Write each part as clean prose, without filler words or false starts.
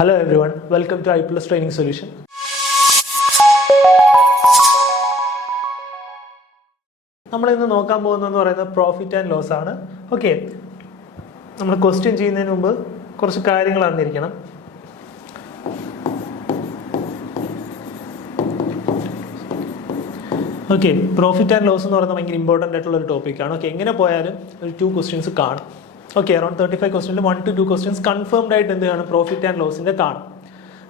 Hello everyone, welcome to iPlus Training Solution. നമ്മൾ ഇന്ന് നോക്കാൻ പോകുന്നതെന്ന് പറയുന്നത് പ്രോഫിറ്റ് ആൻഡ് ലോസ് ആണ്. ഓക്കെ, നമ്മൾ ക്വസ്റ്റ്യൻ ചെയ്യുന്നതിന് മുമ്പ് കുറച്ച് കാര്യങ്ങൾ അറിഞ്ഞിരിക്കണം. ഓക്കെ, പ്രോഫിറ്റ് ആൻഡ് ലോസ് എന്ന് പറയുന്നത് ഭയങ്കര ഇമ്പോർട്ടൻ്റ് ആയിട്ടുള്ള ഒരു ടോപ്പിക്കാണ്. ഓക്കെ, എങ്ങനെ പോയാലും ഒരു 2 ക്വസ്റ്റ്യൻസ് കാണും. ഓക്കെ, അറൌണ്ട് 35 ക്വസ്റ്റ്യനിൽ 1 to 2 ക്വസ്റ്റ്യൻസ് കൺഫേംഡ് ആയിട്ട് എന്ത് കാണും, പ്രോഫിറ്റ് ആൻഡ് ലോസിൻ്റെ കാണും.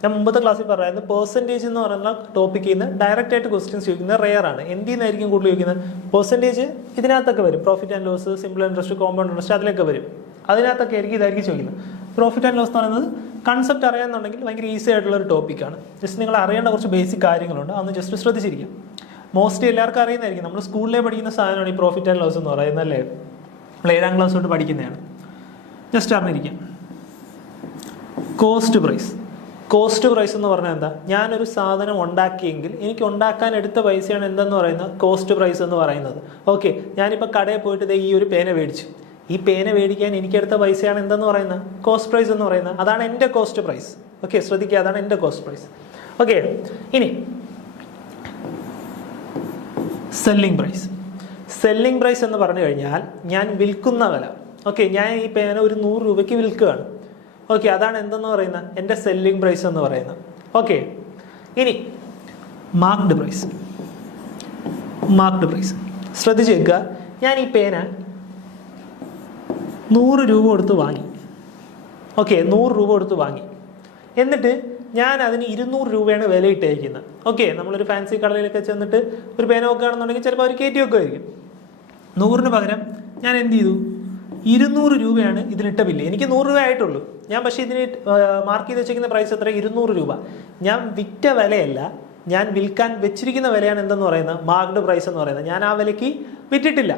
ഞാൻ മുമ്പത്തെ ക്ലാസ്സിൽ പറയുന്നത് പെർസെൻറ്റേജ് എന്ന് പറയുന്ന ടോപ്പിക്കിൽ നിന്ന് ഡയറക്റ്റ് ആയിട്ട് ക്വസ്റ്റ്യൻസ് ചോദിക്കുന്നത് റെയർ ആണ്. എന്തിൽ നിന്നായിരിക്കും കൂടുതൽ ചോദിക്കുന്നത്? പെർസെൻറ്റേജ് ഇതിനകത്തൊക്കെ വരും, profit and loss, simple interest, compound interest, അതിലൊക്കെ വരും. അതിനകത്തൊക്കെ ഇതായിരിക്കും ചോദിക്കുന്നത്. പ്രോഫിറ്റ് ആൻഡ് ലോസ് എന്ന് പറയുന്നത് കൺസെപ്റ്റ് അറിയാമെന്നുണ്ടെങ്കിൽ ഭയങ്കര ഈസി ആയിട്ടുള്ള ഒരു ടോപ്പിക്കാണ്. ജസ്റ്റ് നിങ്ങൾ അറിയേണ്ട കുറച്ച് ബേസിക് കാര്യങ്ങളുണ്ട്, അതൊന്ന് ജസ്റ്റ് ശ്രദ്ധിച്ചിരിക്കാം. മോസ്റ്റ്ലി എല്ലാവർക്കും അറിയുന്നതായിരിക്കും. നമ്മൾ സ്കൂളിലെ പഠിക്കുന്ന സാധനമാണ് ഈ പ്രോഫിറ്റ് ആൻഡ് ലോസ് എന്ന് പറയുന്നത്, അല്ലേ? നമ്മൾ 7ാം ക്ലാസ് തൊട്ട് പഠിക്കുന്നതാണ്. ജസ്റ്റ് അറിഞ്ഞിരിക്കാം. കോസ്റ്റ് പ്രൈസ് എന്ന് പറഞ്ഞാൽ എന്താ? ഞാനൊരു സാധനം ഉണ്ടാക്കിയെങ്കിൽ എനിക്ക് ഉണ്ടാക്കാൻ എടുത്ത പൈസയാണ് എന്തെന്ന് പറയുന്നത് കോസ്റ്റ് പ്രൈസ് എന്ന് പറയുന്നത്. ഓക്കെ, ഞാനിപ്പോൾ കടയിൽ പോയിട്ട് ഈ ഒരു പേന മേടിച്ചു. ഈ പേന മേടിക്കാൻ എനിക്കെടുത്ത പൈസയാണ് എന്തെന്ന് പറയുന്നത് കോസ്റ്റ് പ്രൈസ് എന്ന് പറയുന്നത്. അതാണ് എൻ്റെ കോസ്റ്റ് പ്രൈസ്. ഓക്കെ, ശ്രദ്ധിക്കുക, അതാണ് എൻ്റെ കോസ്റ്റ് പ്രൈസ്. ഓക്കെ, ഇനി സെല്ലിംഗ് പ്രൈസ് എന്ന് പറഞ്ഞു കഴിഞ്ഞാൽ ഞാൻ വിൽക്കുന്ന വില. ഓക്കെ, ഞാൻ ഈ പേന ഒരു 100 രൂപയ്ക്ക് വിൽക്കുകയാണ്. ഓക്കെ, അതാണ് എന്തെന്ന് പറയുന്നത് എൻ്റെ സെല്ലിംഗ് പ്രൈസ് എന്ന് പറയുന്നത്. ഓക്കെ, ഇനി മാർക്ക്ഡ് പ്രൈസ് ശ്രദ്ധിച്ച് വെക്കുക. ഞാൻ ഈ പേന 100 രൂപ കൊടുത്ത് വാങ്ങി. ഓക്കെ, 100 രൂപ കൊടുത്ത് വാങ്ങി. എന്നിട്ട് ഞാൻ അതിന് 200 രൂപയാണ് വില ഇട്ടേക്കുന്നത്. ഓക്കെ, നമ്മളൊരു ഫാൻസി കടയിലൊക്കെ ചെന്നിട്ട് ഒരു പേന വെക്കുകയാണെന്നുണ്ടെങ്കിൽ ചിലപ്പോൾ അവർ കയറ്റി വെക്കുമായിരിക്കും. 100-ന് പകരം ഞാൻ എന്ത് ചെയ്തു? 200 രൂപയാണ് ഇതിലിട്ട ബില്ല്. എനിക്ക് 100 രൂപ ആയിട്ടുള്ളൂ. ഞാൻ പക്ഷേ ഇതിന് മാർക്ക് ചെയ്ത് വെച്ചിരിക്കുന്ന പ്രൈസ് എത്ര? 200 രൂപ. ഞാൻ വിറ്റ വിലയല്ല, ഞാൻ വിൽക്കാൻ വെച്ചിരിക്കുന്ന വിലയാണ് എന്തെന്ന് പറയുന്നത് മാർക്ക്ഡ് പ്രൈസ് എന്ന് പറയുന്നത്. ഞാൻ ആ വിലയ്ക്ക് വിറ്റിട്ടില്ല.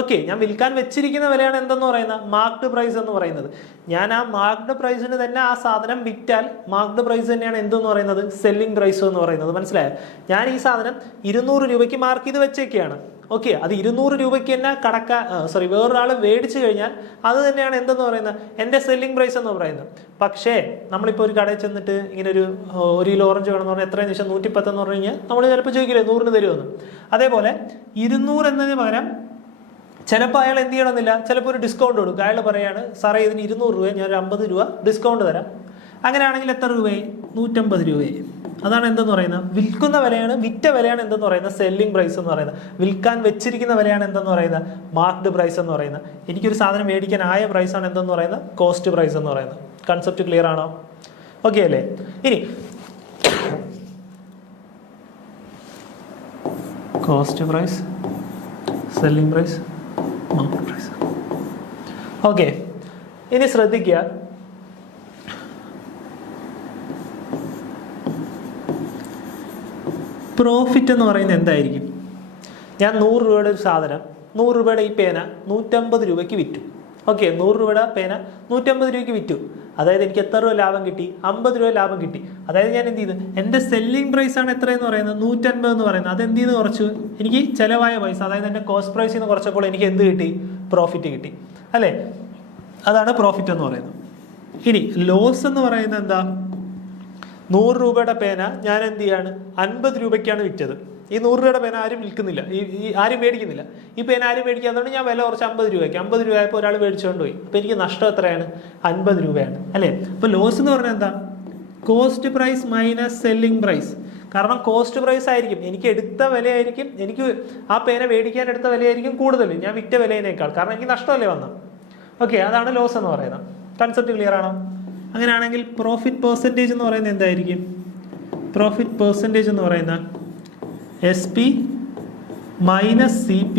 ഓക്കെ, ഞാൻ വിൽക്കാൻ വെച്ചിരിക്കുന്ന വിലയാണ് എന്തെന്ന് പറയുന്നത് മാർക്ക്ഡ് പ്രൈസ് എന്ന് പറയുന്നത്. ഞാൻ ആ മാർക്ക്ഡ് പ്രൈസിന് തന്നെ ആ സാധനം വിറ്റാൽ മാർക്ക്ഡ് പ്രൈസ് തന്നെയാണ് എന്തെന്ന് പറയുന്നത് സെല്ലിംഗ് പ്രൈസ് എന്ന് പറയുന്നത്. മനസ്സിലായോ? ഞാൻ ഈ സാധനം 200 രൂപയ്ക്ക് മാർക്ക് ചെയ്ത് വെച്ചേക്കാണ്. ഓക്കെ, അത് 200 രൂപയ്ക്ക് തന്നെ വേറൊരാൾ മേടിച്ചു കഴിഞ്ഞാൽ അത് തന്നെയാണ് എന്തെന്ന് പറയുന്നത് എൻ്റെ സെല്ലിംഗ് പ്രൈസ് എന്ന് പറയുന്നത്. പക്ഷേ നമ്മളിപ്പോൾ ഒരു കടയിൽ ചെന്നിട്ട് ഇങ്ങനെ ഒരു കിലോ ഓറഞ്ച് വേണമെന്ന് പറഞ്ഞാൽ എത്രയെന്ന് വെച്ചാൽ 110 എന്ന് പറഞ്ഞു കഴിഞ്ഞാൽ നമ്മൾ ചിലപ്പോൾ ചോദിക്കില്ലേ 100-ന് തരുമെന്ന്. അതേപോലെ 200 എന്നതിന് പകരം ചിലപ്പോൾ അയാൾ എന്ത് ചെയ്യണമെന്നില്ല, ചിലപ്പോൾ ഒരു ഡിസ്കൗണ്ട് കൊടുക്കും. അയാൾ പറയാണ്, സാറേ ഇതിന് 200 രൂപ, ഞാൻ ഒരു 50 രൂപ ഡിസ്കൗണ്ട് തരാം. അങ്ങനെയാണെങ്കിൽ എത്ര രൂപയായി? 150 രൂപയായി. അതാണ് എന്തെന്ന് പറയുന്നത് വിൽക്കുന്ന വിലയാണ്, വിറ്റ വിലയാണ് എന്തെന്ന് പറയുന്നത് സെല്ലിംഗ് പ്രൈസ് എന്ന് പറയുന്നത്. വിൽക്കാൻ വെച്ചിരിക്കുന്ന വിലയാണ് എന്തെന്ന് പറയുന്നത് മാർക്ക്ഡ് പ്രൈസ് എന്ന് പറയുന്നത്. എനിക്കൊരു സാധനം മേടിക്കാൻ ആയ പ്രൈസാണ് എന്തെന്ന് പറയുന്നത് കോസ്റ്റ് പ്രൈസ് എന്ന് പറയുന്നത്. കൺസെപ്റ്റ് ക്ലിയർ ആണോ? ഓക്കെ അല്ലേ? ഇനി cost price, selling price, market price. Okay, ഇനി ശ്രദ്ധിക്കുക. പ്രോഫിറ്റ് എന്ന് പറയുന്നത് എന്തായിരിക്കും? ഞാൻ 100 രൂപയുടെ ഒരു സാധനം, 100 രൂപയുടെ ഈ പേന 150 രൂപയ്ക്ക് വിറ്റു. ഓക്കെ, 100 രൂപയുടെ പേന 150 രൂപയ്ക്ക് വിറ്റു. അതായത് എനിക്ക് എത്ര രൂപ ലാഭം കിട്ടി? 50 രൂപ ലാഭം കിട്ടി. അതായത് ഞാൻ എന്ത് ചെയ്തു? എൻ്റെ സെല്ലിംഗ് പ്രൈസ് ആണ് എത്രയെന്ന് പറയുന്നത് 150 എന്ന് പറയുന്നത്. അതെന്ത് ചെയ്ത് കുറച്ചു? എനിക്ക് ചിലവായ പൈസ, അതായത് എൻ്റെ കോസ്റ്റ് പ്രൈസിൽ നിന്ന് കുറച്ചപ്പോൾ എനിക്ക് എന്ത് കിട്ടി? പ്രോഫിറ്റ് കിട്ടി, അല്ലേ? അതാണ് പ്രോഫിറ്റ് എന്ന് പറയുന്നത്. ഇനി ലോസ് എന്ന് പറയുന്നത് എന്താ? 100 രൂപയുടെ പേന ഞാൻ എന്ത് ചെയ്യാണ്? 50 രൂപയ്ക്കാണ് വിറ്റത്. ഈ 100 രൂപയുടെ പേന ആരും വിൽക്കുന്നില്ല, ഈ ആരും മേടിക്കുന്നില്ല. ഈ പേന ആരും മേടിക്കാത്തതുകൊണ്ട് ഞാൻ വില കുറച്ച് 50 രൂപയ്ക്ക്. 50 രൂപയായപ്പോൾ ഒരാൾ മേടിച്ചുകൊണ്ട് പോയി. അപ്പോൾ എനിക്ക് നഷ്ടം എത്രയാണ്? 50 രൂപയാണ്, അല്ലേ? അപ്പോൾ ലോസ് എന്ന് പറഞ്ഞാൽ എന്താ? Cost price minus selling price. കാരണം കോസ്റ്റ് പ്രൈസ് ആയിരിക്കും, എനിക്ക് എടുത്ത വിലയായിരിക്കും, എനിക്ക് ആ പേന മേടിക്കാൻ എടുത്ത വിലയായിരിക്കും കൂടുതൽ ഞാൻ വിറ്റ വിലയേക്കാൾ. കാരണം എനിക്ക് നഷ്ടമല്ലേ വന്നത്. ഓക്കെ, അതാണ് ലോസ് എന്ന് പറയുന്നത്. കൺസെപ്റ്റ് ക്ലിയർ ആണോ? അങ്ങനെയാണെങ്കിൽ പ്രോഫിറ്റ് പെർസെൻറ്റേജ് എന്ന് പറയുന്നത് എന്തായിരിക്കും? പ്രോഫിറ്റ് പെർസെൻറ്റേജ് എന്ന് പറയുന്ന SP minus CP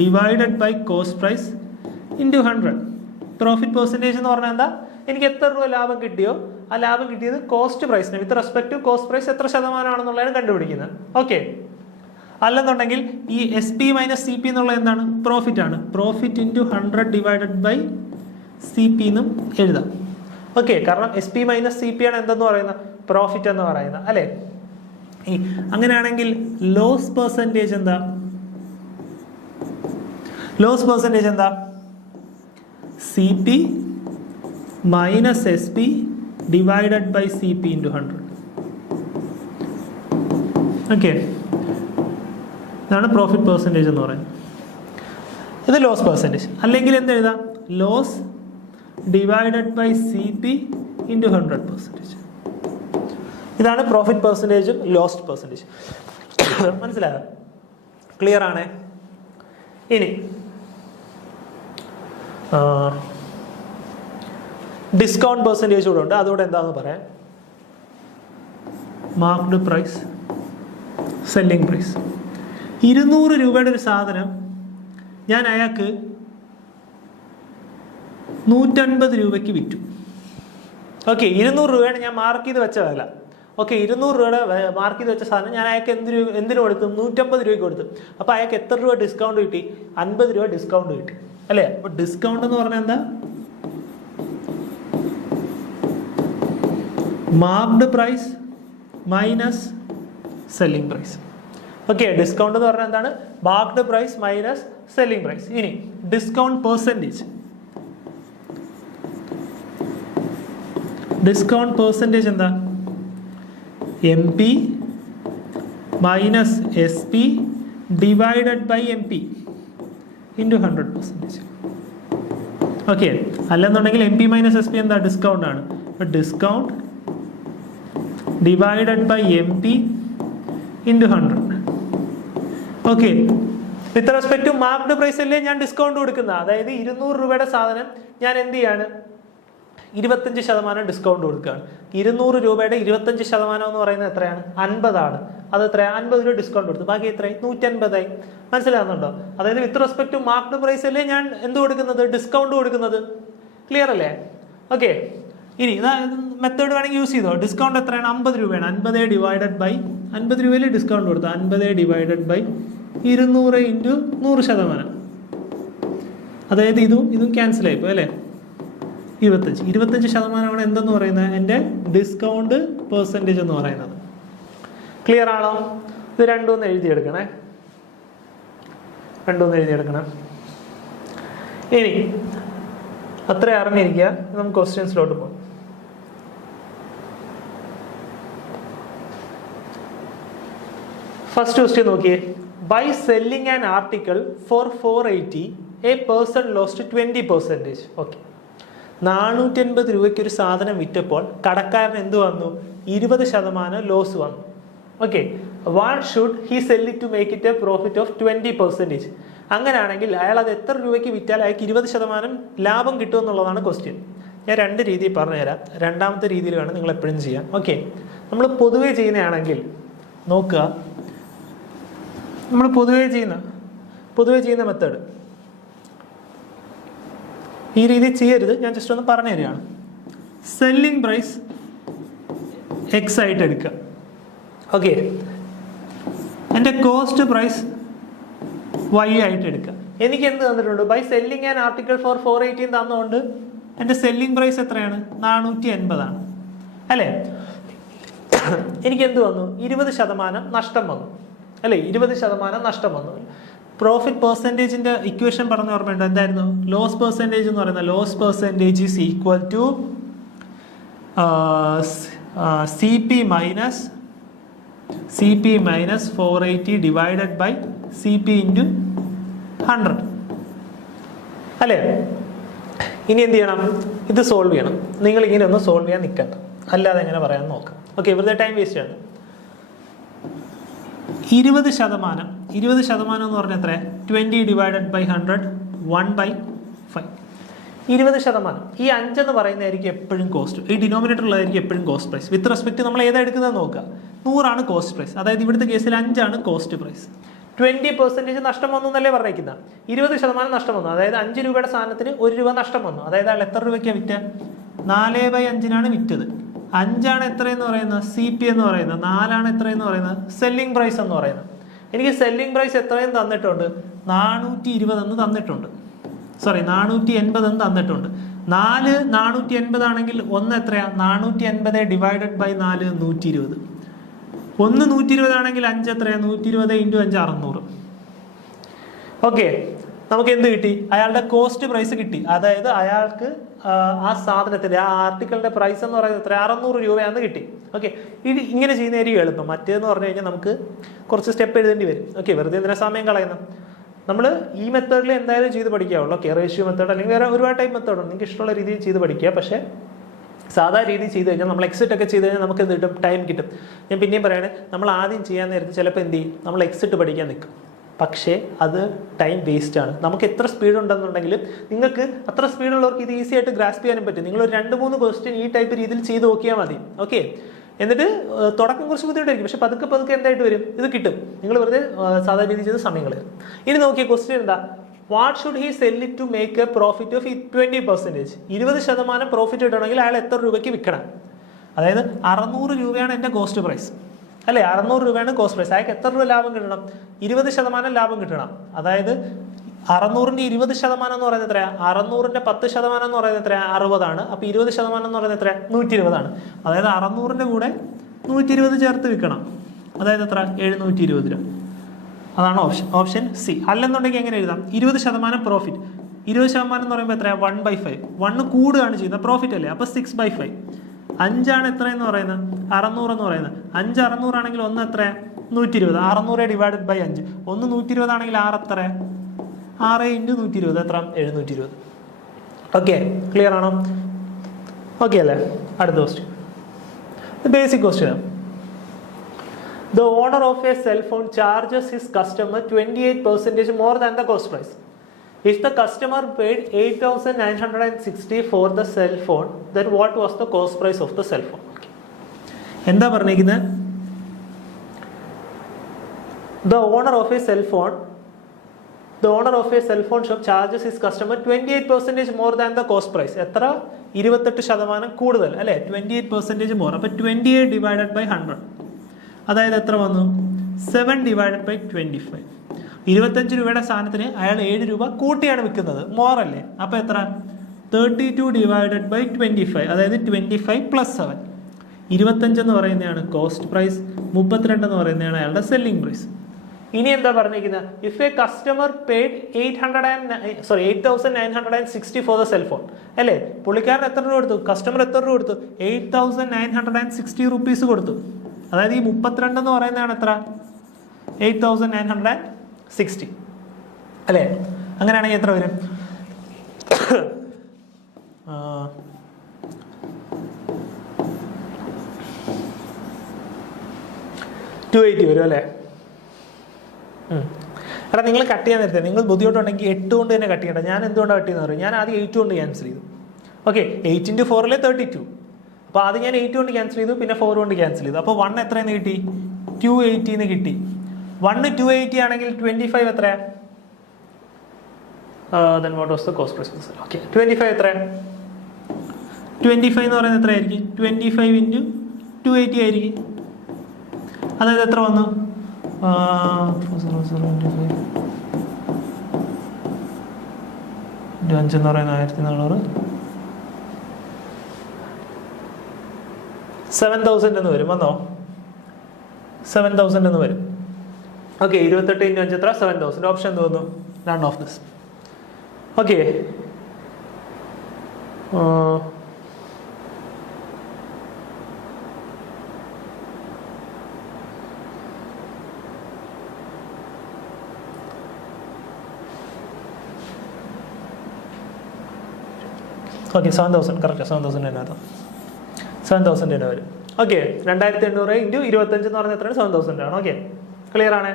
divided by cost price into 100. Profit percentage എന്ന് പറഞ്ഞാൽ എന്താ? എനിക്ക് എത്ര രൂപ ലാഭം കിട്ടിയോ ആ ലാഭം കിട്ടിയത് കോസ്റ്റ് പ്രൈസിന് with respect to cost price എത്ര ശതമാനമാണെന്നുള്ളതാണ് കണ്ടുപിടിക്കുന്നത്. ഓക്കെ, അല്ലെന്നുണ്ടെങ്കിൽ ഈ SP മൈനസ് CP എന്നുള്ളത് എന്താണ്? പ്രോഫിറ്റ് ആണ്. Profit into 100 divided by CP എന്നും എഴുതാം. ഓക്കെ, കാരണം SP മൈനസ് CP ആണ് എന്തെന്ന് പറയുന്നത് പ്രോഫിറ്റ് എന്ന് പറയുന്നത്, അല്ലേ? അങ്ങനെയാണെങ്കിൽ ലോസ് പെർസെൻറ്റേജ് എന്താ? CP minus SP divided by C P into 100. Okay, ഇതാണ് പ്രോഫിറ്റ് പെർസെൻറ്റേജ് എന്ന് പറയുന്നത്. ഇത് ലോസ് പെർസെൻറ്റേജ്. അല്ലെങ്കിൽ എന്ത് എഴുതാം? Loss divided by C P into 100%. ഇതാണ് പ്രോഫിറ്റ് പെർസെൻറ്റേജും ലോസ്റ്റ് പെർസെൻറ്റേജ്. മനസ്സിലായോ? ക്ലിയർ ആണേ? ഇനി ഡിസ്കൗണ്ട് പെർസെൻറ്റേജ് കൂടെ ഉണ്ട്, അതുകൂടെ എന്താണെന്ന് പറയാം. Marked price, selling price. 200 രൂപയുടെ ഒരു സാധനം ഞാൻ അയാൾക്ക് 150 രൂപയ്ക്ക് വിറ്റു. ഓക്കെ, 200 രൂപയാണ് ഞാൻ മാർക്ക് ചെയ്ത് വെച്ച വില. ഓക്കെ, 200 രൂപയുടെ മാർക്ക് ചെയ്ത് വെച്ച സാധനം ഞാൻ അയാൾക്ക് എന്തിനു കൊടുത്തു? 150 രൂപയ്ക്ക് കൊടുത്തു. അപ്പോൾ അയാൾക്ക് എത്ര രൂപ ഡിസ്കൗണ്ട് കിട്ടി? 50 രൂപ ഡിസ്കൗണ്ട് കിട്ടി അല്ലേ? അപ്പോൾ ഡിസ്കൗണ്ട് എന്ന് പറഞ്ഞാൽ എന്താ? Marked price minus selling price. Okay, discount എന്ന് പറഞ്ഞാൽ എന്താണ്? Marked price minus selling price. ഇനി ഡിസ്കൗണ്ട് പെർസെൻറ്റേജ്. ഡിസ്കൗണ്ട് പെർസെൻറ്റേജ് എന്താ? M P minus S P divided by M P into 100%. Okay, അല്ലെന്നുണ്ടെങ്കിൽ M P minus S P എന്താ? Discount ആണ്. അപ്പോൾ discount divided by M P into 100. Okay, with respect to marked price അല്ലേ ഞാൻ discount കൊടുക്കുന്നത്. അതായത് 200 രൂപയുടെ സാധനം ഞാൻ എന്ത് ചെയ്യാണ്? 25% ഡിസ്കൗണ്ട് കൊടുക്കുകയാണ്. 200 രൂപയുടെ 25% എന്ന് പറയുന്നത് എത്രയാണ്? 50 ആണ്. അത് എത്രയാണ്? 50 രൂപ ഡിസ്കൗണ്ട് കൊടുത്തു. ബാക്കി എത്രയായി? 150 ആയി. മനസ്സിലാകുന്നുണ്ടോ? അതായത് with respect to marked price അല്ലേ ഞാൻ എന്ത് കൊടുക്കുന്നത്? ഡിസ്കൗണ്ട് കൊടുക്കുന്നത്. ക്ലിയർ അല്ലേ? ഓക്കെ, ഇനി മെത്തേഡ് വേണമെങ്കിൽ യൂസ് ചെയ്തോ. ഡിസ്കൗണ്ട് എത്രയാണ്? 50 രൂപയാണ്. 50 ഡിവൈഡഡ് ബൈ 50 രൂപയിൽ ഡിസ്കൗണ്ട് കൊടുത്തു. 50 ഡിവൈഡഡ് ബൈ 200 ഇൻറ്റു 100%. അതായത് ഇതും ക്യാൻസൽ ആയിപ്പോ അല്ലേ? 25% എന്തെന്ന് പറയുന്നത്? എൻ്റെ ഡിസ്കൗണ്ട് പെർസെൻറ്റേജ് എന്ന് പറയുന്നത്. ക്ലിയർ ആണോ? ഇത് രണ്ടും എഴുതിയെടുക്കണേ. ഇനി അത്ര അറിഞ്ഞിരിക്കുക. നമുക്ക് ക്വസ്റ്റ്യൻസിലോട്ട് പോകാം. ഫസ്റ്റ് ക്വസ്റ്റ്യൻ നോക്കിയേ. By selling an article for 480 a person lost 20%. Okay, 480 രൂപയ്ക്ക് ഒരു സാധനം വിറ്റപ്പോൾ കടക്കാരൻ എന്ത് വന്നു? 20% ലോസ് വന്നു. Okay, what should he sell it to make it a profit of 20%? അങ്ങനെയാണെങ്കിൽ അയാൾ അത് എത്ര രൂപയ്ക്ക് വിറ്റാൽ അയാൾക്ക് 20% ലാഭം കിട്ടും എന്നുള്ളതാണ് ക്വസ്റ്റ്യൻ. ഞാൻ 2 രീതിയിൽ പറഞ്ഞുതരാം. രണ്ടാമത്തെ രീതിയിൽ വേണം നിങ്ങൾ എപ്പോഴും ചെയ്യാം. ഓക്കെ, നമ്മൾ പൊതുവേ ചെയ്യുന്നതാണെങ്കിൽ നോക്കുക. നമ്മൾ പൊതുവേ ചെയ്യുന്ന മെത്തേഡ് ഈ രീതി ചെയ്യരുത്. ഞാൻ ജസ്റ്റ് ഒന്ന് പറഞ്ഞു തരികയാണ്. സെല്ലിംഗ് പ്രൈസ് എക്സ് ആയിട്ട് എടുക്കുക. ഓക്കെ, എൻ്റെ കോസ്റ്റ് പ്രൈസ് വൈ ആയിട്ട് എടുക്കുക. എനിക്ക് എന്ത് തന്നിട്ടുണ്ട്? By selling an article for 480 തന്നുകൊണ്ട് എൻ്റെ സെല്ലിംഗ് പ്രൈസ് എത്രയാണ്? 480 ആണ് അല്ലേ? എനിക്ക് എന്ത് വന്നു? 20% നഷ്ടം വന്നു അല്ലേ? 20% നഷ്ടം വന്നു. പ്രോഫിറ്റ് പെർസെൻറ്റേജിൻ്റെ ഇക്വേഷൻ പറഞ്ഞ ഓർമ്മയുണ്ടോ? എന്തായിരുന്നു? ലോസ് പെർസെൻറ്റേജ് എന്ന് പറയുന്നത്. Loss percentage is equal to C P minus 480 divided by C P into 100 അല്ലേ? ഇനി എന്ത് ചെയ്യണം? ഇത് സോൾവ് ചെയ്യണം. നിങ്ങൾ ഇങ്ങനെ ഒന്ന് സോൾവ് ചെയ്യാൻ നിൽക്കണ്ട, അല്ലാതെ എങ്ങനെ പറയാൻ നോക്കാം. ഓക്കെ, വെറുതെ ടൈം വേസ്റ്റ് ആണ്. 20% എന്ന് പറഞ്ഞാൽ എത്ര? 20 ഡിവൈഡഡ് ബൈ 100 1/5. 20%. ഈ 5 എന്ന് പറയുന്നതായിരിക്കും എപ്പോഴും കോസ്റ്റ്. ഈ ഡിനോമിനേറ്റർ ഉള്ളതായിരിക്കും എപ്പോഴും കോസ്റ്റ് പ്രൈസ്. വിത്ത് റെസ്പെക്ട് നമ്മൾ ഏതാ എടുക്കുന്നത് നോക്കുക. 100 കോസ്റ്റ് പ്രൈസ്. അതായത് ഇവിടുത്തെ കേസിൽ 5 കോസ്റ്റ് പ്രൈസ്. 20% നഷ്ടം വന്നു എന്നല്ലേ പറഞ്ഞേക്കുന്നത്? 20% നഷ്ടം വന്നു. അതായത് 5 രൂപയുടെ സാധനത്തിന് 1 രൂപ നഷ്ടം വന്നു. അതായത് അയാൾ എത്ര രൂപയ്ക്കാണ് വിറ്റത്? 4/5 വിറ്റത്. 5 എത്രയെന്ന് പറയുന്നത്? സി പി എന്ന് പറയുന്നത്. 4 എത്രയെന്ന് പറയുന്നത്? സെല്ലിംഗ് പ്രൈസ് എന്ന് പറയുന്നത്. എനിക്ക് സെല്ലിംഗ് പ്രൈസ് എത്രയും തന്നിട്ടുണ്ട്? 420 എന്ന് തന്നിട്ടുണ്ട്. 480 എന്ന് തന്നിട്ടുണ്ട്. 480 ആണെങ്കിൽ 1 എത്രയാ? 480 ഡിവൈഡഡ് ബൈ 4 120. 120 ആണെങ്കിൽ 5 എത്രയാ? 120 ഇൻറ്റു 5 600. ഓക്കെ, നമുക്ക് എന്ത് കിട്ടി? അയാളുടെ കോസ്റ്റ് പ്രൈസ് കിട്ടി. അതായത് അയാൾക്ക് ആ സാധനത്തിൻ്റെ ആ ആർട്ടിക്കിളിൻ്റെ പ്രൈസ് എന്ന് പറയുന്നത് എത്ര 600 രൂപയാണെന്ന് കിട്ടി. ഓക്കെ, ഇത് ഇങ്ങനെ ചെയ്യുന്നതായിരിക്കും എളുപ്പം. മറ്റേന്ന് പറഞ്ഞു കഴിഞ്ഞാൽ നമുക്ക് കുറച്ച് സ്റ്റെപ്പ് എഴുതേണ്ടി വരും. ഓക്കെ, വെറുതെ എന്തിനാ സമയം കളയുന്നത്? നമ്മൾ ഈ മെത്തേഡിൽ എന്തായാലും ചെയ്ത് പഠിക്കാവുള്ളൂ. ഓക്കെ, റേഷ്യോ മെത്തേഡ് അല്ലെങ്കിൽ വേറെ ഒരുപാട് ടൈപ്പ് മെത്തേഡ് ഉണ്ട്, നിങ്ങൾക്ക് ഇഷ്ടമുള്ള രീതിയിൽ ചെയ്ത് പഠിക്കുക. പക്ഷേ സാധാ രീതിയിൽ ചെയ്ത് കഴിഞ്ഞാൽ നമ്മൾ എക്സിറ്റ് ഒക്കെ ചെയ്ത് കഴിഞ്ഞാൽ നമുക്ക് എന്ത് കിട്ടും? ടൈം കിട്ടും. ഞാൻ പിന്നെയും പറയുകയാണ്, നമ്മൾ ആദ്യം ചെയ്യാൻ നേരത്ത് ചിലപ്പോൾ എന്ത് ചെയ്യും, നമ്മൾ എക്സിറ്റ് പഠിക്കാൻ നിൽക്കും. പക്ഷേ അത് ടൈം വേസ്റ്റാണ്. നമുക്ക് എത്ര സ്പീഡ് ഉണ്ടെന്നുണ്ടെങ്കിലും നിങ്ങൾക്ക് അത്ര സ്പീഡുള്ളവർക്ക് ഇത് ഈസി ആയിട്ട് ഗ്രാസ്പ് ചെയ്യാനും പറ്റും. നിങ്ങളൊരു 2-3 ക്വസ്റ്റ്യൻ ഈ ടൈപ്പ് രീതിയിൽ ചെയ്ത് നോക്കിയാൽ മതി. ഓക്കെ, എന്നിട്ട് തുടക്കം കുറച്ച് ബുദ്ധിമുട്ടായിരിക്കും, പക്ഷെ പതുക്കെ എന്തായിട്ട് വരും, ഇത് കിട്ടും. നിങ്ങൾ വെറുതെ സാധാരണ രീതിയിൽ ചെയ്ത് സമയം കളയും. ഇനി നോക്കിയ ക്വസ്റ്റ്യൻ എന്താ? What should he sell it to make a profit of 20%? 20% profit കിട്ടണമെങ്കിൽ അയാൾ എത്ര രൂപയ്ക്ക് വിൽക്കണം? അതായത് 600 രൂപയാണ് എൻ്റെ കോസ്റ്റ് പ്രൈസ് അല്ലേ? 600 രൂപയാണ് കോസ്റ്റ് പ്രൈസ്. അയാൾക്ക് എത്ര രൂപ ലാഭം കിട്ടണം? 20% ലാഭം കിട്ടണം. അതായത് 600ന്റെ 20% എന്ന് പറയുന്നത് എത്രയാണ്? 600ന്റെ 10% എന്ന് പറയുന്നത് എത്രയാണ്? 60 അപ്പോൾ 20% എന്ന് പറയുന്നത് എത്രയാണ്? 120. അതായത് 600ന്റെ കൂടെ 120 ചേർത്ത് വിൽക്കണം. അതായത് എത്ര? 720 രൂപ. അതാണ് ഓപ്ഷൻ സി. അല്ലെന്നുണ്ടെങ്കിൽ എങ്ങനെ എഴുതാം? 20% പ്രോഫിറ്റ്. 20% എന്ന് പറയുമ്പോൾ എത്രയാണ്? 1/5. 1 കൂടുകയാണ് ചെയ്യുന്നത്, പ്രോഫിറ്റ് അല്ലേ? അപ്പോൾ 6/5. 5 എത്രയെന്ന് പറയുന്നത്? 600 എന്ന് പറയുന്നത്. 5 600 ആണെങ്കിൽ 1 എത്രയാണ്? 120. 600 ഡിവൈഡഡ് ബൈ 5. 1 120 ആണെങ്കിൽ 6 എത്ര? 6 × 120 എത്ര? 720. ഓക്കെ, ക്ലിയർ ആണോ? ഓക്കെ അല്ലേ? അടുത്ത question, basic question. The owner of a cell phone charges his customer 28% more than the cost price. If the customer paid 8,960 for the cell phone, then what was the cost price of the cell phone? എന്താ പറഞ്ഞിരിക്കുന്നത്? The owner of a cell phone shop charges his customer 28% more than the cost price. എത്ര? 28% കൂടുതൽ അല്ലേ? 28% more. അപ്പോൾ 28 divided by 100, അതായത് എത്ര വന്നു? 7 divided by 25. 25 രൂപയുടെ സാധനത്തിന് അയാൾ 7 രൂപ കൂട്ടിയാണ് വിൽക്കുന്നത്, മോറല്ലേ? അപ്പോൾ എത്ര? 32 ഡിവൈഡഡ് ബൈ 25, അതായത് 25 + 7. 25 എന്ന് പറയുന്നതാണ് കോസ്റ്റ് പ്രൈസ്, 32 എന്ന് പറയുന്നതാണ് അയാളുടെ സെല്ലിംഗ് പ്രൈസ്. ഇനി എന്താ പറഞ്ഞിരിക്കുന്നത്? If A customer paid 8,960 for the cell phone അല്ലേ? പുള്ളിക്കാരൻ എത്ര രൂപ കൊടുത്തു? കസ്റ്റമർ എത്ര രൂപ കൊടുത്തു? 8,960 റുപ്പീസ് കൊടുത്തു. അതായത് ഈ 32 എന്ന് പറയുന്നതാണ് എത്ര? 8,960 അല്ലേ? അങ്ങനെയാണെങ്കിൽ എത്ര വരും? 280 വരും അല്ലേ? എടാ, നിങ്ങൾ കട്ട് ചെയ്യാൻ നേരത്തെ നിങ്ങൾ ബുദ്ധിമുട്ടുണ്ടെങ്കിൽ 8 കൊണ്ട് തന്നെ കട്ട് ചെയ്യണ്ട. ഞാൻ എന്തുകൊണ്ടാണ് കട്ട് ചെയ്യുന്നത് പറയും? ഞാൻ ആദ്യം 8 കൊണ്ട് ക്യാൻസൽ ചെയ്തു. ഓക്കെ, 8 × 4 32. അപ്പോൾ ആദ്യം ഞാൻ 8 കൊണ്ട് ക്യാൻസൽ ചെയ്തു, പിന്നെ 4 കൊണ്ട് ക്യാൻസൽ ചെയ്തു. അപ്പോൾ 1 എത്രയെന്ന് കിട്ടി? 280 എന്ന് കിട്ടി. 1 280 ആണെങ്കിൽ 25 എത്രയാണ്? then what was the cost price? Okay, 25 എത്രയാണ്? 25 എന്ന് പറയുന്നത് എത്രയായിരിക്കും? 25 × 280 ആയിരിക്കും. അതായത് എത്ര വന്നു? 5 എന്ന് പറയുന്നത് 1400, 7,000 എന്ന് വരും. വന്നോ? 7,000 എന്ന് വരും. ഓക്കെ, 28 × 5 എത്ര? 7,000. ഓപ്ഷൻ എന്ത് വന്നു? None of this. Okay, okay 7,000 correct. 7,000 തന്നെ വരും. 7,000 തന്നെ വരും. ഓക്കെ, 2,800 × 25 എന്ന് പറഞ്ഞാൽ എത്രയാണ്? 7,000 ആണ്. ഓക്കെ, ക്ലിയർ ആണ്?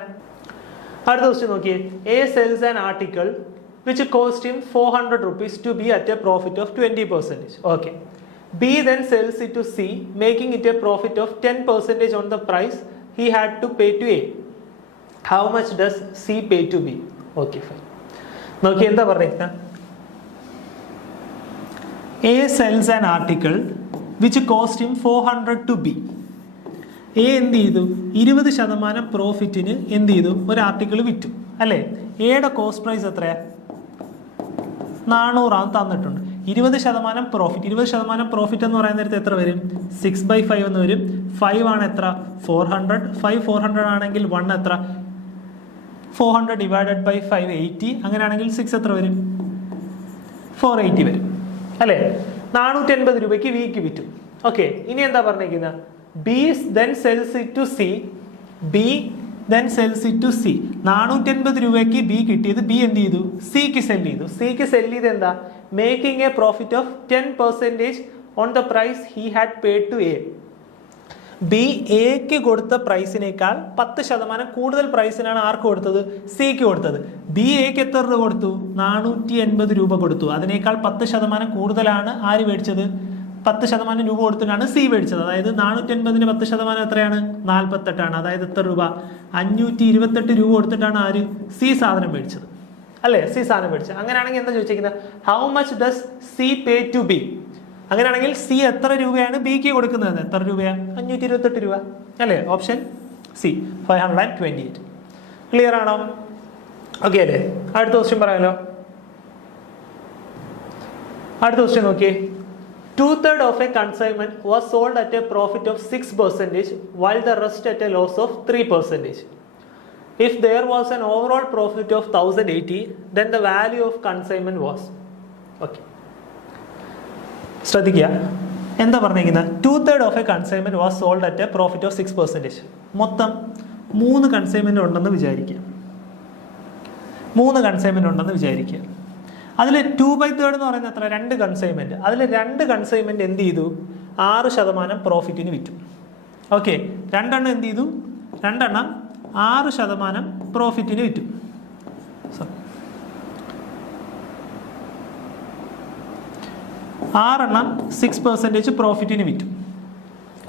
അടുത്ത ക്വസ്റ്റ്യൻ നോക്കിയേ. A cells an article which cost him 400 rupees to be at a profit of 20%. Okay, B then sells it to C, making it a profit of 10% on the price he had to pay to A. How much does C pay to B? Okay, fine. നോക്കി എന്താ പറഞ്ഞിരിക്കുന്നത്? A sells an article which cost him 400 to B. A എന്ത് ചെയ്തു? 20% പ്രോഫിറ്റിന് എന്ത് ചെയ്തു? ഒരു article വിറ്റു അല്ലേ? എയുടെ കോസ്റ്റ് പ്രൈസ് എത്രയാ? 400 തന്നിട്ടുണ്ട്. 20% പ്രോഫിറ്റ്. 20% പ്രോഫിറ്റ് എന്ന് പറയുന്ന നേരത്തെ എത്ര വരും? 6/5 എന്ന് വരും. 5 ആണ് എത്ര? 400. 5 400 ആണെങ്കിൽ 1 എത്ര? 400 ഡിവൈഡഡ് ബൈ 5 80. അങ്ങനെയാണെങ്കിൽ 6 എത്ര വരും? 480 വരും. അല്ലേ? 480 രൂപയ്ക്ക് ബിക്ക് വിറ്റു. ഓക്കെ, ഇനി എന്താ പറഞ്ഞിരിക്കുന്നത്? B then sells it to C. B then sells it to C. 480 രൂപയ്ക്ക് ബി കിട്ടിയത് ബി എന്ത് ചെയ്തു? സിക്ക് സെല് ചെയ്തു. സിക്ക് സെല് ചെയ്ത് എന്താ? Making a profit of 10% on the price he had paid to A. B എക്ക് കൊടുത്ത പ്രൈസിനേക്കാൾ 10% കൂടുതൽ പ്രൈസിനാണ് ആർക്ക് കൊടുത്തത്? സിക്ക് കൊടുത്തത്. ബി എക്ക് എത്ര രൂപ കൊടുത്തു? 480 രൂപ കൊടുത്തു. അതിനേക്കാൾ 10% കൂടുതലാണ് ആര് മേടിച്ചത്? 10% രൂപ കൊടുത്തിട്ടാണ് സി മേടിച്ചത്. അതായത് 480-ന് 10% എത്രയാണ്? 48 അതായത് എത്ര രൂപ? 528 രൂപ കൊടുത്തിട്ടാണ് ആര്? സി സാധനം മേടിച്ചത്, അല്ലേ? സി സാധനം മേടിച്ചത്. അങ്ങനെയാണെങ്കിൽ എന്താ ചോദിച്ചിരിക്കുന്നത്? How much does C pay to B? അങ്ങനെയാണെങ്കിൽ സി എത്ര രൂപയാണ് ബിക്ക് കൊടുക്കുന്നത്? എത്ര രൂപയാണ്? 528 രൂപ, അല്ലേ? Option C 528. ക്ലിയർ ആണോ? ഓക്കെ അല്ലേ? അടുത്ത ക്വസ്റ്റ്യൻ പറയാലോ. അടുത്ത ക്വസ്റ്റ്യൻ നോക്കിയേ. 2/3 of a consignment was sold at a profit of 6% while the rest at a loss of 3%. If there was an overall profit of 1080, then the value of consignment was. Okay. ശ്രദ്ധിക്കുക, എന്താ പറഞ്ഞിരിക്കുന്നത്? 2/3 of a consignment was sold at a profit of 6%. മൊത്തം 3 consignment ഉണ്ടെന്ന് വിചാരിക്കുക. 3 consignment ഉണ്ടെന്ന് വിചാരിക്കുക. അതിൽ 2/3 എന്ന് പറയുന്നത് എത്ര? 2 കൺസൈൻമെന്റ്. അതിൽ 2 കൺസൈൻമെന്റ് എന്ത് ചെയ്തു? 6% പ്രോഫിറ്റിന് വിറ്റു. ഓക്കെ, 2 എണ്ണം എന്ത് ചെയ്തു? 2 എണ്ണം 6% പ്രോഫിറ്റിന് വിറ്റു. 6 എണ്ണം 6% പ്രോഫിറ്റിന് വിറ്റു.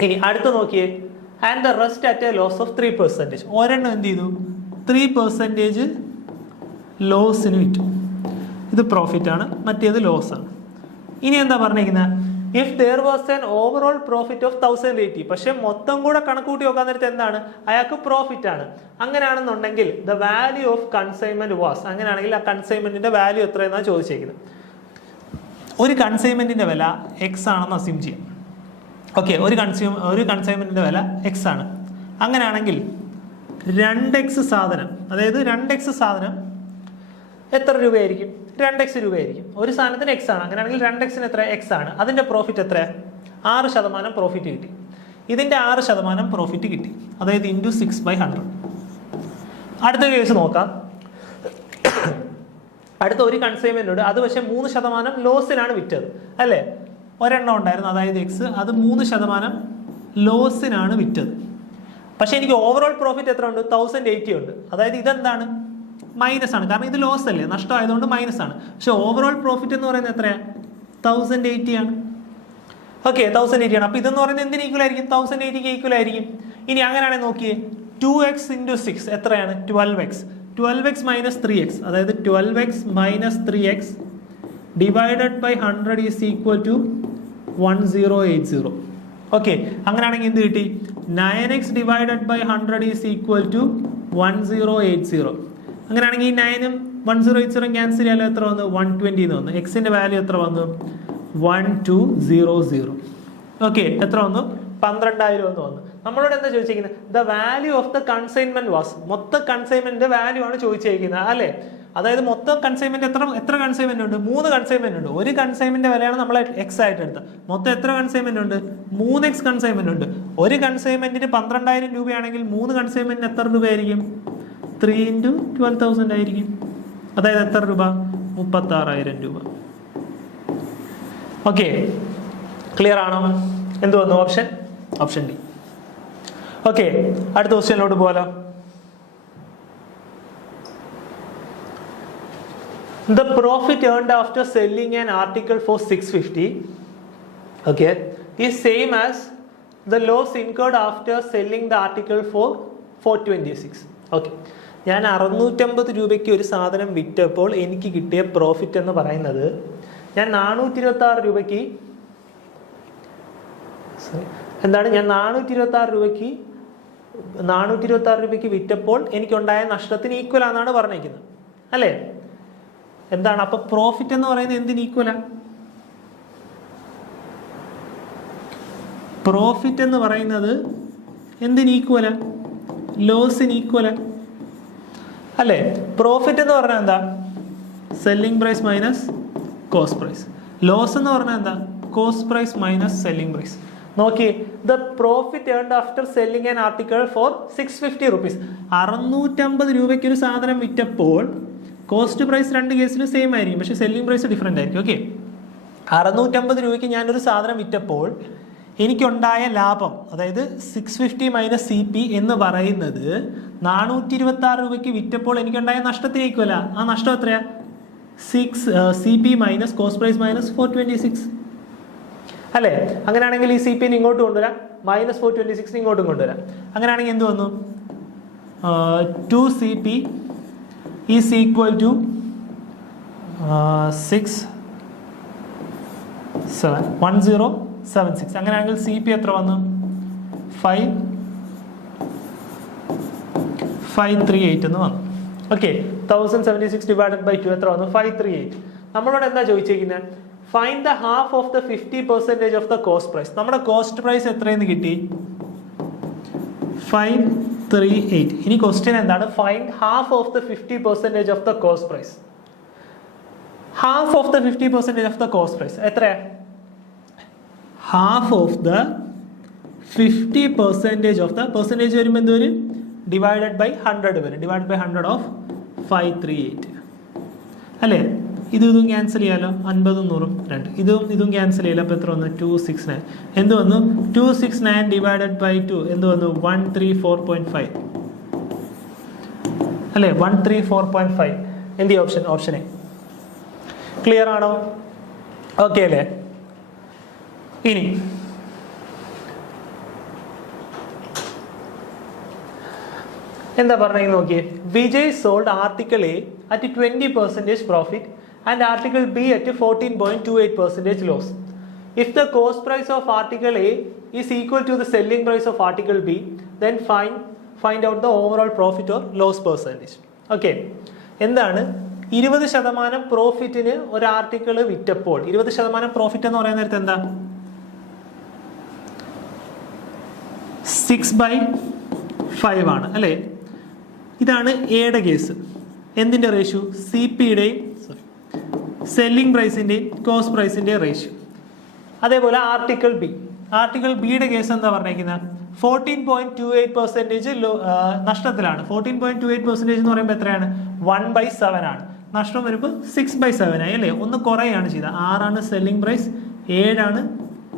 ഇനി അടുത്ത് നോക്കിയേ. And the rest at a loss of 3%. ഒരെണ്ണം എന്ത് ചെയ്തു? 3% ലോസിന് വിറ്റു. ഇത് പ്രോഫിറ്റ് ആണ്, മറ്റേത് ലോസ് ആണ്. ഇനി എന്താ പറഞ്ഞിരിക്കുന്നത്? If there was an overall profit of 1080. പക്ഷെ മൊത്തം കൂടെ കണക്കൂട്ടി നോക്കാൻ നേരത്തെ എന്താണ്? അയാൾക്ക് പ്രോഫിറ്റ് ആണ്. അങ്ങനെയാണെന്നുണ്ടെങ്കിൽ the value of consignment was. അങ്ങനെയാണെങ്കിൽ ആ കൺസൈൻമെന്റിന്റെ വാല്യൂ എത്രയെന്നാണ് ചോദിച്ചേക്കുന്നത്. ഒരു കൺസൈൻമെന്റിന്റെ വില എക്സ് ആണെന്ന് അസ്യൂം ചെയ്യാം. ഓക്കെ, ഒരു കൺസൈൻമെന്റിന്റെ വില എക്സ് ആണ്. അങ്ങനെയാണെങ്കിൽ 2x സാധനം, അതായത് 2x സാധനം എത്ര രൂപയായിരിക്കും? 2x രൂപയായിരിക്കും. ഒരു സാധനത്തിന് എക്സ് ആണ്. അങ്ങനെയാണെങ്കിൽ 2xന് എത്ര? എക്സ് ആണ്. അതിന്റെ പ്രോഫിറ്റ് എത്ര? 6% പ്രോഫിറ്റ് കിട്ടി. ഇതിന്റെ 6% പ്രോഫിറ്റ് കിട്ടി, അതായത് ഇൻറ്റു 6/100. അടുത്ത കേസ് നോക്കാം. അടുത്ത ഒരു കൺസൈൻമെന്റ് ഉണ്ട്. അത് പക്ഷേ 3% ലോസിനാണ് വിറ്റത്, അല്ലേ? ഒരെണ്ണം ഉണ്ടായിരുന്നു, അതായത് എക്സ്. അത് 3% ലോസിനാണ് വിറ്റത്. പക്ഷെ എനിക്ക് ഓവറോൾ പ്രോഫിറ്റ് എത്ര ഉണ്ട്? 1080 ഉണ്ട്. അതായത് ഇതെന്താണ്? മൈനസ് ആണ്, കാരണം ഇത് ലോസ് അല്ലേ, നഷ്ടമായതുകൊണ്ട് മൈനസ് ആണ്. പക്ഷെ ഓവറോൾ പ്രോഫിറ്റ് എന്ന് പറയുന്നത് എത്രയാണ്? 1080 ആണ്. ഓക്കെ, 1080 ആണ്. അപ്പൊ ഇതെന്ന് പറയുന്നത് എന്തിന് ഈക്വൽ ആയിരിക്കും? 1080ക്ക് ഈക്വൽ ആയിരിക്കും. ഇനി അങ്ങനെയാണെങ്കിൽ നോക്കിയേ, 2x × 6 എത്രയാണ്? 12x. 12x - 3x, അതായത് 12x - 3x divided by 100 is equal to 1080. Okay, അങ്ങനെയാണെങ്കിൽ എന്ത് കിട്ടി? 9x divided by 100 is equal to 1080. അങ്ങനെയാണെങ്കിൽ ഈ 9ഉം 1080 ക്യാൻസൽ ചെയ്യാലോ. എത്ര വന്നു? 120 എന്ന് വന്നു. എക്സിന്റെ വാല്യൂ എത്ര വന്നു? 1200. ഓക്കെ, എത്ര വന്നു? 12,000 എന്ന് വന്നു. നമ്മളോട് എന്താ ചോദിച്ചിരിക്കുന്നത്? The value of the consignment was. മൊത്തം കൺസൈൻമെന്റിന്റെ വാല്യൂ ആണ് ചോദിച്ചിരിക്കുന്നത്, അല്ലേ? അതായത് മൊത്തം കൺസൈൻമെന്റ് എത്ര കൺസൈൻമെന്റ് ഉണ്ട്? 3 കൺസൈൻമെന്റ് ഉണ്ട്. ഒരു കൺസൈൻമെന്റ് വിലയാണ് നമ്മൾ എക്സ് ആയിട്ട് എടുത്തത്. മൊത്തം എത്ര കൺസൈൻമെന്റ് ഉണ്ട്? 3x കൺസൈൻമെന്റ് ഉണ്ട്. ഒരു കൺസൈൻമെന്റിന് 12,000 രൂപയാണെങ്കിൽ 3 കൺസൈൻമെന്റിന് എത്ര രൂപയായിരിക്കും? 3 × 12,000 ആയിരിക്കും. അതായത് എത്ര രൂപ? 36,000 രൂപ. ഓക്കെ, ക്ലിയർ ആണോ? എന്ത് വന്നു? Option D. ഓക്കെ, അടുത്ത ക്വസ്റ്റ്യനിലോട്ട് പോകാലോ. The profit earned after selling an article for 650, okay, is same as the loss incurred after selling the article for 426. Okay, ഞാൻ 650 രൂപയ്ക്ക് ഒരു സാധനം വിറ്റപ്പോൾ എനിക്ക് കിട്ടിയ പ്രോഫിറ്റ് എന്ന് പറയുന്നത്, ഞാൻ 426 രൂപയ്ക്ക് എന്താണ് ഞാൻ 426 രൂപയ്ക്ക് വിറ്റപ്പോൾ എനിക്കുണ്ടായ നഷ്ടത്തിന് ഈക്വൽ ആണെന്നാണ് പറഞ്ഞിരിക്കുന്നത്, അല്ലേ? എന്താണ് അപ്പൊ പ്രോഫിറ്റ് എന്ന് പറയുന്നത്? എന്തിന് ഈക്വലാ? പ്രോഫിറ്റ് എന്ന് പറയുന്നത് എന്തിന് ഈക്വലാ? ലോസിന് ഈക്വലാ, അല്ലേ? പ്രോഫിറ്റ് എന്ന് പറഞ്ഞാൽ എന്താ? Selling price minus cost price. Loss എന്ന് പറഞ്ഞാൽ എന്താ? Cost price minus selling price. നോക്കി, the profit earned after selling an article for 650 rupees. 650 രൂപയ്ക്ക് ഒരു സാധനം വിറ്റപ്പോൾ കോസ്റ്റ് പ്രൈസ് രണ്ട് കേസിലും സെയിം ആയിരിക്കും, പക്ഷേ സെല്ലിംഗ് പ്രൈസ് ഡിഫറെൻ്റ് ആയിരിക്കും. ഓക്കെ, 650 രൂപയ്ക്ക് ഞാനൊരു സാധനം വിറ്റപ്പോൾ എനിക്കുണ്ടായ ലാഭം, അതായത് 650 മൈനസ് CP എന്ന് പറയുന്നത് 426 രൂപയ്ക്ക് വിറ്റപ്പോൾ എനിക്കുണ്ടായ നഷ്ടത്തിലേക്കുമല്ല. ആ നഷ്ടം എത്രയാ? 6 CP minus cost price minus 426 അല്ലേ? അങ്ങനെയാണെങ്കിൽ ഈ CP ഇങ്ങോട്ട് കൊണ്ടുവരാം, മൈനസ് 426 ഇങ്ങോട്ടും കൊണ്ടുവരാം. അങ്ങനെയാണെങ്കിൽ എന്ത് വന്നു? 2 CP ഈസ് ഈക്വൽ ടു 1076. അങ്ങനെയാണെങ്കിൽ CP എത്ര വന്നു? 538 എന്ന് വന്നു. ഓക്കെ, 1076 ഡിവൈഡഡ് ബൈ 2 എത്ര വന്നു? 538. നമ്മളോട് എന്താ ചോദിച്ചിരിക്കുന്നത്? Find the half of the 50% of the cost price. നമ്മുടെ കോസ്റ്റ് പ്രൈസ് എത്രയെന്ന് കിട്ടി? 538. ഇനി ക്വസ്റ്റ്യൻ എന്താണ്? Find half of the 50% of the cost price. Half of the 50% of the cost price എത്രയാ? Half of the 50% of the percentage വരുമ്പോൾ എന്ത് വരും? Divided by 100 വരും. ഡിവൈഡ് ബൈ 100 ഓഫ് 538 അല്ലേ? ഇതും ക്യാൻസൽ ചെയ്യാലോ, 50 100 2. ഇതും ക്യാൻസൽ ചെയ്യില്ല. അപ്പോൾ എത്ര വന്നു? 269. എന്ത് വന്നു? 269 ഡിവൈഡഡ് ബൈ 2 എന്ത് വന്നു? 134.5 അല്ലേ? 134.5. എന്ത് ഓപ്ഷൻ? Option A. ക്ലിയർ ആണോ? ഓക്കെ അല്ലേ? ഇനി എന്താ പറഞ്ഞെങ്കിൽ നോക്കിയേ, Vijay sold article A at 20% profit and article B at 14.28% loss. If the cost price of article A is equal to the selling price of article B, then find out the overall profit or loss percentage. Okay, എന്താണ് 20% പ്രോഫിറ്റിന് ഒരു article വിറ്റപ്പോൾ 20% profit എന്ന് പറയുന്ന നേരത്തെ എന്താ? 6/5 ആണ് അല്ലേ? ഇതാണ് എയുടെ കേസ്. എന്തിൻ്റെ റേഷ്യോ? CPയുടെയും സെല്ലിംഗ് പ്രൈസിൻ്റെയും കോസ്റ്റ് പ്രൈസിൻ്റെയും റേഷ്യോ. അതേപോലെ ആർട്ടിക്കിൾ ബിയുടെ കേസ് എന്താ പറഞ്ഞേക്കുന്നത്? 14.28% നഷ്ടത്തിലാണ്. 14.28% എന്ന് പറയുമ്പോൾ എത്രയാണ്? 1/7 ആണ്. നഷ്ടം വരുമ്പോൾ 6/7 ആയി അല്ലേ? ഒന്ന് കുറയാണ് ചെയ്തത്. 6 selling price, 7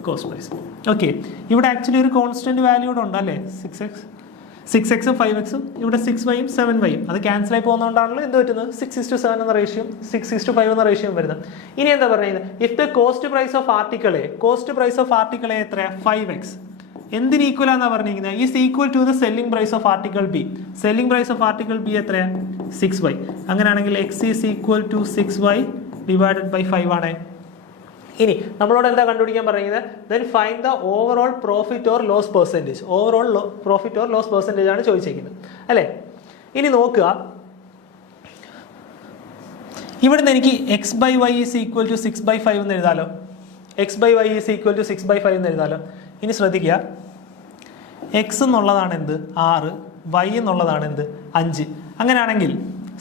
cost price. Okay, ഇവിടെ ആക്ച്വലി ഒരു കോൺസ്റ്റന്റ് വാല്യൂ ഇവിടെ ഉണ്ടല്ലേ? 6x 5x, ഇവിടെ 6y 7y. അത് ക്യാൻസൽ ആയി പോകുന്നതുകൊണ്ടാണല്ലോ എന്ത് പറ്റുന്നത്? 6:7 എന്ന റേഷ്യോ 6:5 എന്ന റേഷ്യോ വരുന്നത്. ഇനി എന്താ പറയുന്നത്? If the cost price of article A എത്രയാ? 5x. എന്തിന് ഈക്വൽ ആണെന്നാ പറഞ്ഞിരിക്കുന്നത്? Is equal to the selling price of article B. Selling price of article B എത്രയാ? 6y. അങ്ങനെയാണെങ്കിൽ x is equal to 6y divided by 5 ആണ്. ഇനി നമ്മളോട് എന്താ കണ്ടുപിടിക്കാൻ പറയുന്നത്? Then find the overall profit or loss percentage. Overall profit or loss percentage ആണ് ചോദിച്ചിരിക്കുന്നത് അല്ലേ? ഇനി നോക്കുക, ഇവിടുന്ന് എനിക്ക് x/y ഈസ് ഈക്വൽ ടു 6/5 എന്ന് എഴുതാലോ. x/y ഈസ് ഈക്വൽ ടു 6/5 എന്ന് എഴുതാലോ. ഇനി ശ്രദ്ധിക്കുക, x എന്നുള്ളതാണ് എന്ത്? 6, y എന്നുള്ളതാണ് എന്ത്? 5. അങ്ങനെയാണെങ്കിൽ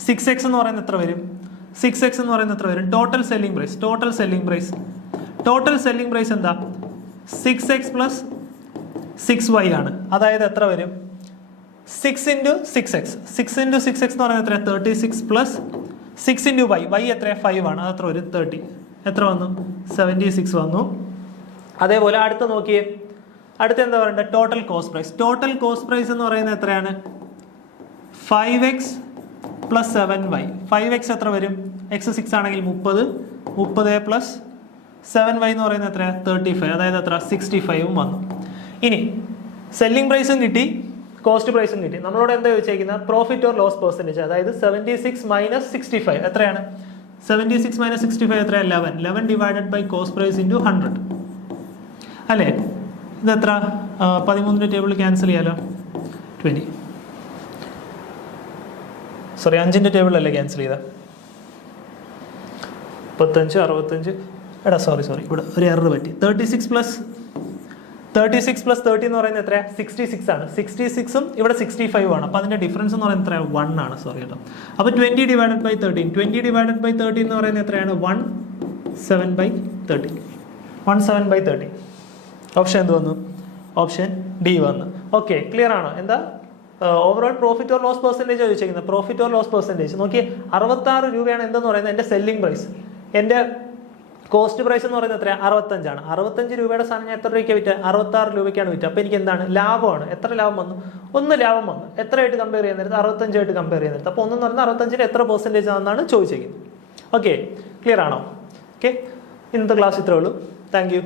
6x എന്ന് പറയുന്നത് എത്ര വരും? 6x എന്ന് പറയുന്നത് എത്ര വരും? ടോട്ടൽ സെല്ലിംഗ് പ്രൈസ് എന്താ? 6x പ്ലസ് 6y ആണ്. അതായത് എത്ര വരും? 6 into 6x. 6 into 6x എന്ന് പറയുന്നത് എത്ര? 36 പ്ലസ് 6 into y എത്ര? 5 ആണ്. അത് എത്ര വരും? 30. എത്ര വന്നു? 76 വന്നു. അതേപോലെ അടുത്ത നോക്കിയേ, അടുത്ത എന്താ പറയണ്ടത്? ടോട്ടൽ കോസ്റ്റ് പ്രൈസ് എന്ന് പറയുന്നത് എത്രയാണ്? 5x plus 7y. 5x എത്ര വരും? x 6 ആണെങ്കിൽ 30 പ്ലസ് 7y എന്ന് പറയുന്നത് എത്ര? 35. അതായത് എത്ര? 65 വന്നു. ഇനി സെല്ലിംഗ് പ്രൈസും കിട്ടി, കോസ്റ്റ് പ്രൈസും കിട്ടി. നമ്മളോട് എന്താ ചോദിച്ചേക്കുന്നത്? Profit or loss percentage. അതായത് 76 മൈനസ് 65 എത്രയാണ്? 76 മൈനസ് 65 എത്ര? 11 divided by cost price into 100 അല്ലേ? ഇതെത്ര? 13ന്റെ ടേബിൾ ക്യാൻസൽ ചെയ്യാലോ. 20. സോറി, 5ന്റെ ടേബിൾ അല്ലേ ക്യാൻസൽ ചെയ്ത? 35 65. എടാ സോറി ഇവിടെ ഒരു എറർ പറ്റി. 36 പ്ലസ് 30 എന്ന് പറയുന്നത് എത്രയാണ്? 66 ആണ്. 66ഉം ഇവിടെ 65 ആണ്. അപ്പോൾ അതിൻ്റെ ഡിഫറൻസ് എന്ന് പറയുന്നത് എത്രയാണ്? 1 ആണ്. സോറി കേട്ടോ. അപ്പോൾ 20 ഡിവൈഡഡ് ബൈ 13 എന്ന് പറയുന്നത് എത്രയാണ്? 1/7/2 30. 17/30. ഓപ്ഷൻ എന്ത് വന്നു? ഓപ്ഷൻ ഡി വന്നു. ഓക്കെ, ക്ലിയർ ആണോ? എന്താ overall profit or loss percentage ചോദിച്ചിരിക്കുന്നത്? പ്രോഫിറ്റ് ഓർ ലോസ് പെർസെൻറ്റേജ് നോക്കി. 66 രൂപയാണ് എന്തെന്ന് പറയുന്നത് എൻ്റെ സെല്ലിംഗ് പ്രൈസ്. എൻ്റെ കോസ്റ്റ് പ്രൈസ് എന്ന് പറയുന്നത് എത്രയാണ്? 65 65 രൂപയുടെ സാധനം ഞാൻ എത്ര രൂപയ്ക്ക് വിറ്റ്? 66 രൂപയ്ക്കാണ് വിറ്റ്. അപ്പോൾ എനിക്ക് എന്താണ് ലാഭമാണ്? എത്ര ലാഭം വന്നു? 1 ലാഭം വന്നു. എത്രയായിട്ട് കമ്പയർ ചെയ്യുന്ന നേരത്ത്? 65 കമ്പയർ ചെയ്യുന്ന നേരത്ത്. അപ്പോൾ 1 എന്ന് പറഞ്ഞാൽ 65 എത്ര പെർസെൻറ്റേജ് ആണെന്നാണ് ചോദിച്ചിരിക്കുന്നത്. ഓക്കെ, ക്ലിയർ ആണോ? ഓക്കെ, ഇന്നത്തെ ക്ലാസ് ഇത്രേ ഉള്ളൂ. Thank you.